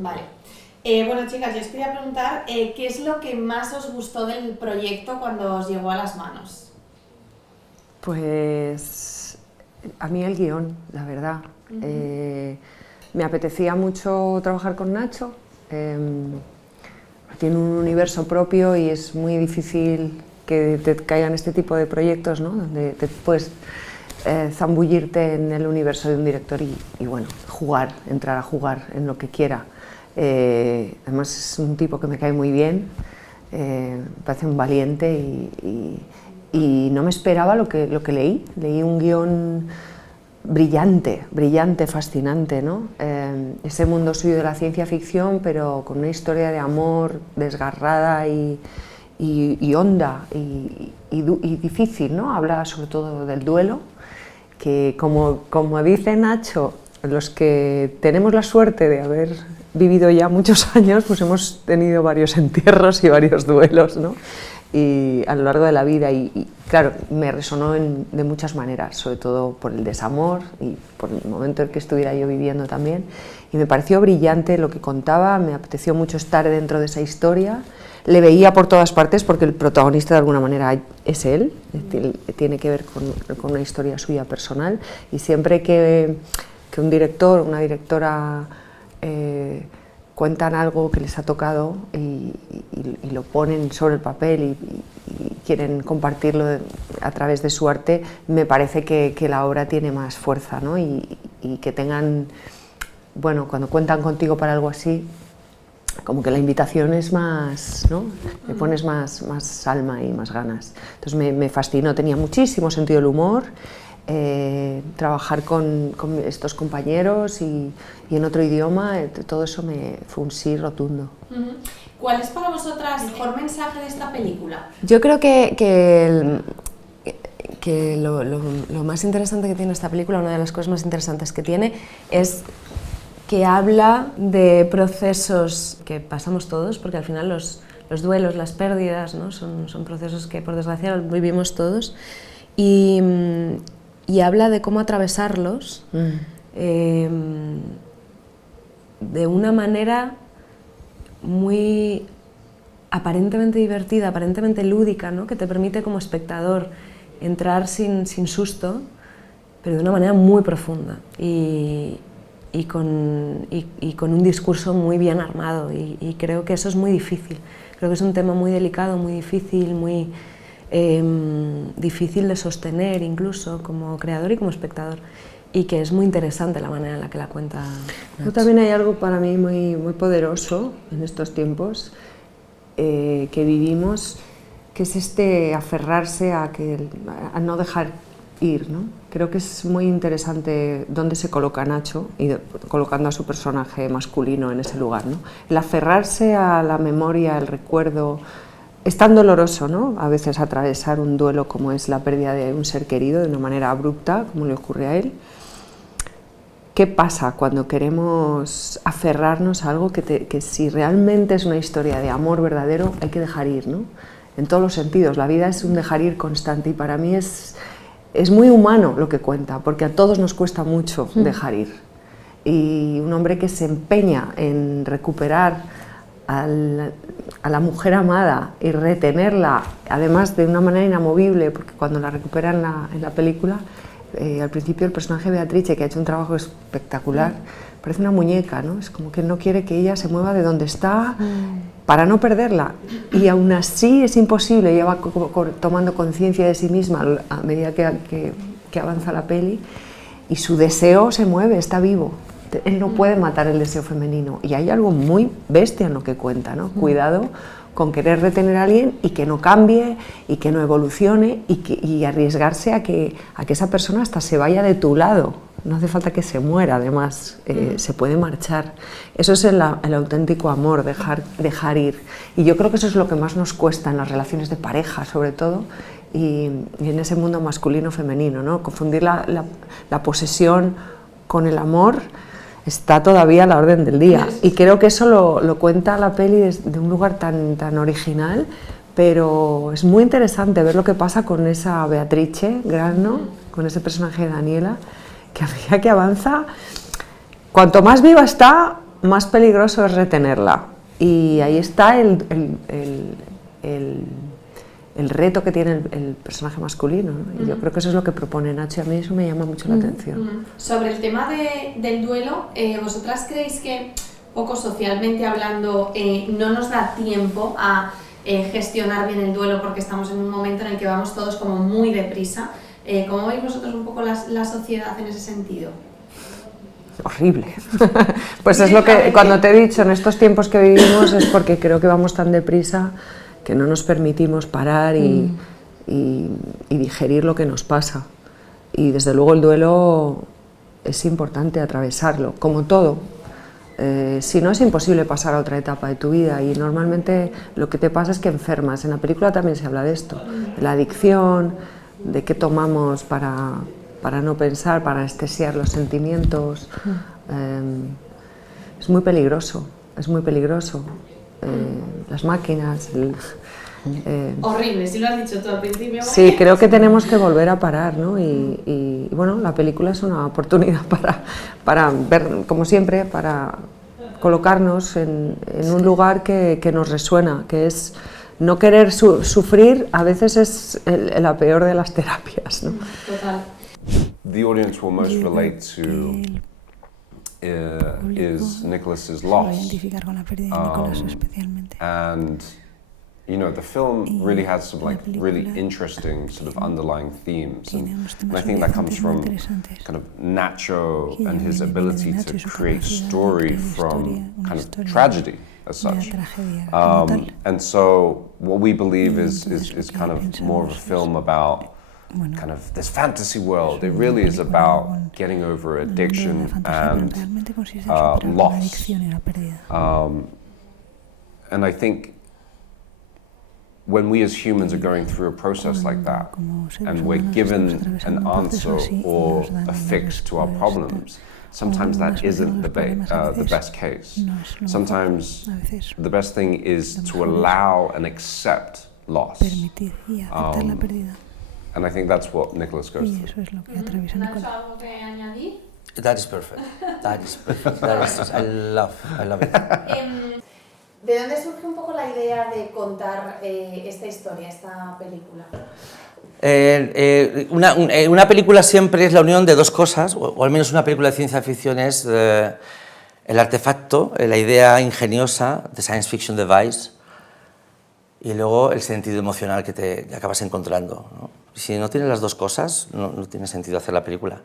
Vale. Bueno, chicas, yo os quería preguntar ¿qué es lo que más os gustó del proyecto cuando os llegó a las manos? Pues a mí el guión, la verdad. Me apetecía mucho trabajar con Nacho. Tiene un universo propio y es muy difícil que te caigan este tipo de proyectos, ¿no? Donde te puedes zambullirte en el universo de un director y bueno, entrar a jugar en lo que quiera. Además es un tipo que me cae muy bien, me parece un valiente y no me esperaba lo que leí. Leí un guión brillante, fascinante, ¿no? Ese mundo suyo de la ciencia ficción, pero con una historia de amor desgarrada y honda y difícil, ¿no? Habla sobre todo del duelo, que como dice Nacho, los que tenemos la suerte de haber vivido ya muchos años, pues hemos tenido varios entierros y varios duelos, ¿no? Y a lo largo de la vida y claro, me resonó de muchas maneras, sobre todo por el desamor y por el momento en que estuviera yo viviendo también, y me pareció brillante lo que contaba, me apeteció mucho estar dentro de esa historia, le veía por todas partes porque el protagonista de alguna manera es él, tiene que ver con una historia suya personal, y siempre que un director, una directora cuentan algo que les ha tocado y lo ponen sobre el papel y quieren compartirlo a través de su arte, me parece que la obra tiene más fuerza, ¿no? Y que tengan, bueno, cuando cuentan contigo para algo así, como que la invitación es más, ¿no? Le pones más alma y más ganas. Entonces me fascinó, tenía muchísimo sentido del humor. Trabajar con estos compañeros y en otro idioma, todo eso fue un sí rotundo. ¿Cuál es para vosotras el mejor mensaje de esta película? Yo creo que lo más interesante que tiene esta película, una de las cosas más interesantes que tiene, es que habla de procesos que pasamos todos, porque al final los duelos, las pérdidas, ¿no? son procesos que por desgracia vivimos todos, y habla de cómo atravesarlos de una manera muy aparentemente divertida, aparentemente lúdica, ¿no? Que te permite como espectador entrar sin susto, pero de una manera muy profunda y con un discurso muy bien armado, y creo que eso es muy difícil. Creo que es un tema muy delicado, muy difícil, muy difícil de sostener incluso como creador y como espectador, y que es muy interesante la manera en la que la cuenta Nacho. También hay algo para mí muy poderoso en estos tiempos que vivimos, que es este aferrarse a no dejar ir, ¿no? Creo que es muy interesante dónde se coloca Nacho, y colocando a su personaje masculino en ese lugar, ¿no? El aferrarse a la memoria, al recuerdo. Es tan doloroso, ¿no? A veces atravesar un duelo como es la pérdida de un ser querido de una manera abrupta, como le ocurre a él. ¿Qué pasa cuando queremos aferrarnos a algo que si realmente es una historia de amor verdadero hay que dejar ir, ¿no? En todos los sentidos, la vida es un dejar ir constante, y para mí es muy humano lo que cuenta, porque a todos nos cuesta mucho dejar ir. Y un hombre que se empeña en recuperar a la mujer amada y retenerla, además de una manera inamovible, porque cuando la recupera en la película, al principio el personaje Beatrice, que ha hecho un trabajo espectacular, parece una muñeca, ¿no? Es como que no quiere que ella se mueva de donde está para no perderla, y aún así es imposible, ella va tomando conciencia de sí misma a medida que avanza la peli, y su deseo se mueve, está vivo. Él no puede matar el deseo femenino, y hay algo muy bestia en lo que cuenta, ¿no? Cuidado con querer retener a alguien y que no cambie y que no evolucione, y arriesgarse a que esa persona hasta se vaya de tu lado. No hace falta que se muera, además, se puede marchar. Eso es el auténtico amor, dejar ir. Y yo creo que eso es lo que más nos cuesta en las relaciones de pareja, sobre todo, y en ese mundo masculino-femenino, ¿no? Confundir la posesión con el amor está todavía a la orden del día, y creo que eso lo cuenta la peli de un lugar tan original, pero es muy interesante ver lo que pasa con esa Beatrice Grano, con ese personaje de Daniela, que a medida que avanza, cuanto más viva está, más peligroso es retenerla. Y ahí está el reto que tiene el personaje masculino, ¿no? Y yo creo que eso es lo que propone Nacho y a mí eso me llama mucho la atención. Sobre el tema del duelo, ¿vosotras creéis que, poco socialmente hablando, no nos da tiempo a gestionar bien el duelo porque estamos en un momento en el que vamos todos como muy deprisa? ¿Cómo veis vosotros un poco la sociedad en ese sentido? Horrible. Pues es lo que cuando te he dicho, en estos tiempos que vivimos es porque creo que vamos tan deprisa que no nos permitimos parar y digerir lo que nos pasa. Y desde luego el duelo es importante atravesarlo, como todo. Si no, es imposible pasar a otra etapa de tu vida y normalmente lo que te pasa es que enfermas. En la película también se habla de esto, de la adicción, de qué tomamos para no pensar, para anestesiar los sentimientos. Es muy peligroso, es muy peligroso. Las máquinas... Horrible, si lo has dicho tú al principio. Sí, creo que tenemos que volver a parar, ¿no? Y bueno, la película es una oportunidad para ver, como siempre, para colocarnos en un lugar que nos resuena, que es no querer sufrir, a veces es la peor de las terapias, ¿no? Total. The audience will most relate to is Nicholas's loss. Identificar con la pérdida de Nicholas especialmente. And you know, the film really has some like really interesting sort of underlying themes, and I think that comes from kind of Nacho and his ability to create story from kind of tragedy as such. And so what we believe is kind of more of a film about kind of this fantasy world. It really is about getting over addiction and loss. And I think when we as humans are going through a process like that, and we're given an answer or a fix to our problems, sometimes that isn't the best case. Sometimes the best thing is to allow and accept loss. And I think that's what Nicholas goes through. ¿Nacho, algo que añadir? That is perfect. That is perfect. I love it. ¿De dónde surge un poco la idea de contar esta historia, esta película? Una película siempre es la unión de dos cosas, o al menos una película de ciencia ficción es el artefacto, la idea ingeniosa de science fiction device y luego el sentido emocional que acabas encontrando, ¿no? Si no tienes las dos cosas, no tiene sentido hacer la película.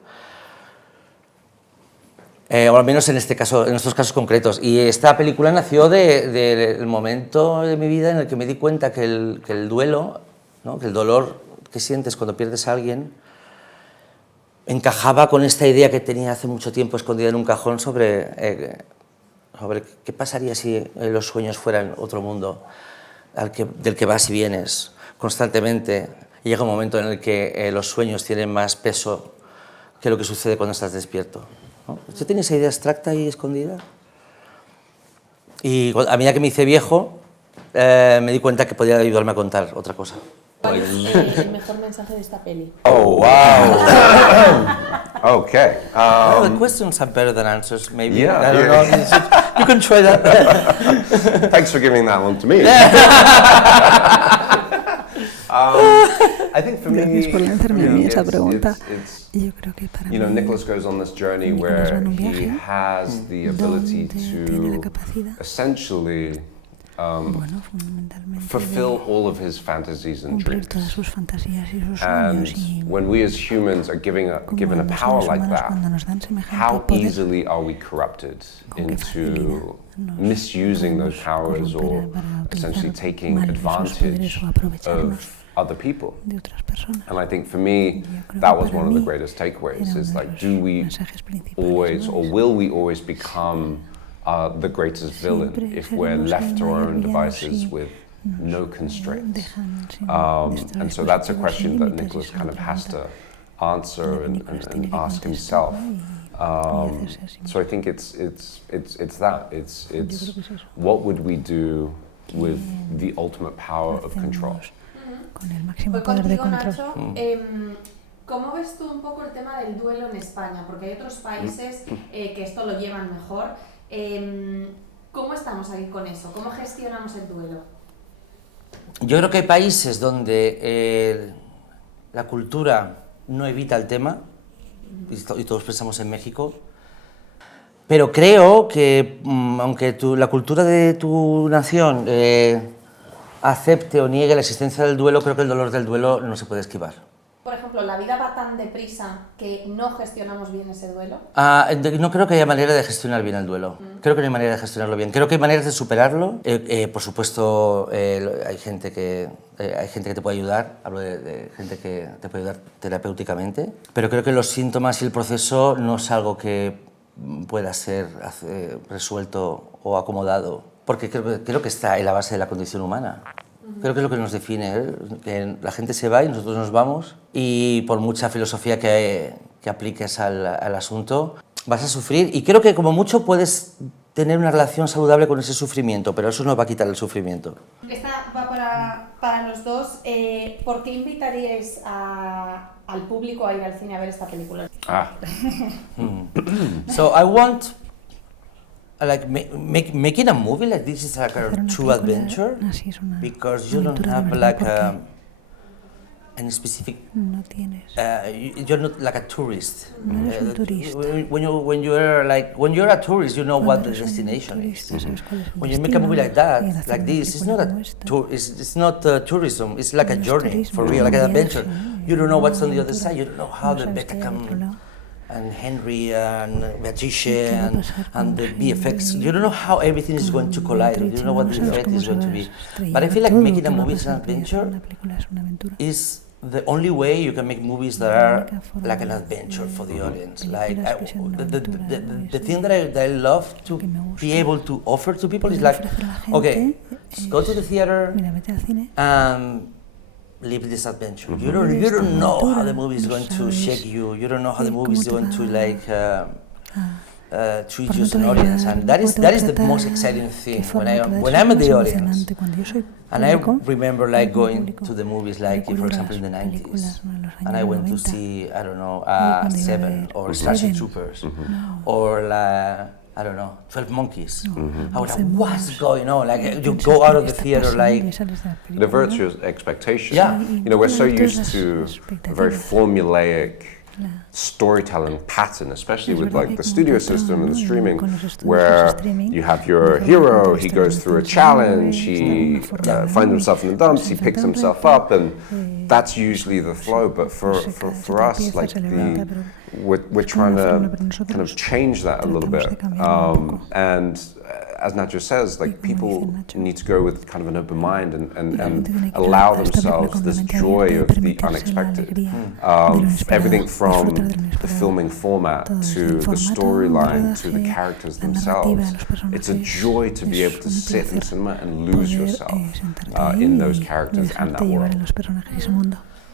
O al menos en este caso, en estos casos concretos. Y esta película nació del momento de mi vida en el que me di cuenta que el duelo, ¿no? Que el dolor que sientes cuando pierdes a alguien, encajaba con esta idea que tenía hace mucho tiempo escondida en un cajón sobre qué pasaría si los sueños fueran otro mundo del que vas y vienes constantemente. Y llega un momento en el que los sueños tienen más peso que lo que sucede cuando estás despierto, ¿no? Yo tenía esa idea abstracta y escondida. Y a medida que me hice viejo, me di cuenta que podía ayudarme a contar otra cosa. ¿Cuál es el mejor mensaje de esta peli? Oh, wow. Okay. The questions are better than answers, maybe. Yeah, I don't know. You can try that. Thanks for giving that one to me. I think for me, Gracias por lanzarme a mí esa pregunta. it's Y yo creo que para you know, mí, Nicholas goes on this journey Nicholas va where en un he viaje has the ability donde tiene la to capacidad, essentially bueno, fundamentalmente, fulfill de all of his fantasies and cumplir todas dreams. sus fantasías y sus And sueños. Y when we as humans are given a como los power seres like humanos, that, cuando nos dan semejante how poder, easily are we corrupted con qué facilidad into nos misusing those powers podemos or corromper para essentially utilizar taking mal esos poderes advantage o aprovecharnos of other people? de otras personas. And I think for me, Yo creo that que was para one of the mí greatest takeaways, era is uno de like, los do we mensajes principales, always, ¿no? or will we always become the greatest villain Siempre if we're seremos left el to our mayor own villano devices si with no constraints? dejan sin And so that's a dispositivos, question sin that límites, y Nicholas es kind una of has pregunta to answer que Nicholas tiene and que ask contestar, himself. ¿no? Y hacerse a sí So I mismo. think it's that. It's Yo creo que es eso. what would we do with the ultimate power of control? Hacemos con el máximo Voy poder de contigo, control. Nacho. ¿Cómo ves tú un poco el tema del duelo en España? Porque hay otros países que esto lo llevan mejor. ¿Cómo estamos ahí con eso? ¿Cómo gestionamos el duelo? Yo creo que hay países donde la cultura no evita el tema, y todos pensamos en México, pero creo que aunque la cultura de tu nación acepte o niegue la existencia del duelo, creo que el dolor del duelo no se puede esquivar. Por ejemplo, ¿la vida va tan deprisa que no gestionamos bien ese duelo? No creo que haya manera de gestionar bien el duelo. Creo que no hay manera de gestionarlo bien. Creo que hay maneras de superarlo. Por supuesto, hay gente que te puede ayudar. Hablo de gente que te puede ayudar terapéuticamente. Pero creo que los síntomas y el proceso no es algo que pueda ser resuelto o acomodado. Porque creo que está en la base de la condición humana. Creo que es lo que nos define, que la gente se va y nosotros nos vamos, y por mucha filosofía que apliques al asunto, vas a sufrir, y creo que como mucho puedes tener una relación saludable con ese sufrimiento, pero eso no va a quitar el sufrimiento. Esta va para los dos. ¿Por qué invitaríais al público a ir al cine a ver esta película? So I want... Like making a movie like this is like a true adventure, because you don't have like any specific. No tienes. You're not like a tourist. When you're a tourist, you know what the destination is. When you make a movie like that, like this, it's not tourism. It's like a journey for real, like an adventure. You don't know what's on the other side. You don't know how the Beckham and Henry and Beatrice and the VFX. You don't know how everything is going to collide. You don't know what the effect is going to be. But I feel like making a movie is an adventure is the only way you can make movies that are like an adventure for the audience. Like the thing that I love to be able to offer to people is like, okay, go to the theater and live this adventure. You don't know how the movie is going to shake you. You don't know how the movie is going to like treat you as an audience, and that is the most exciting thing when I'm at the audience. And I remember like going to the movies like, for example, in the 90s, and I went to see, I don't know, Seven or Starship Troopers, or I don't know, 12 Monkeys. I was like, what's going on? Like, you go out of the theater like... It averts your expectation. Yeah. You know, we're so used to a very formulaic storytelling pattern, especially with like the studio system and the streaming, where you have your hero, he goes through a challenge, he finds himself in the dumps, he picks himself up, and that's usually the flow. But for us, like we're trying to kind of change that a little bit, and as Nacho says, like people need to go with kind of an open mind and allow themselves this joy of the unexpected. Everything from the filming format to the storyline to the characters themselves. It's a joy to be able to sit in cinema and lose yourself in those characters and that world.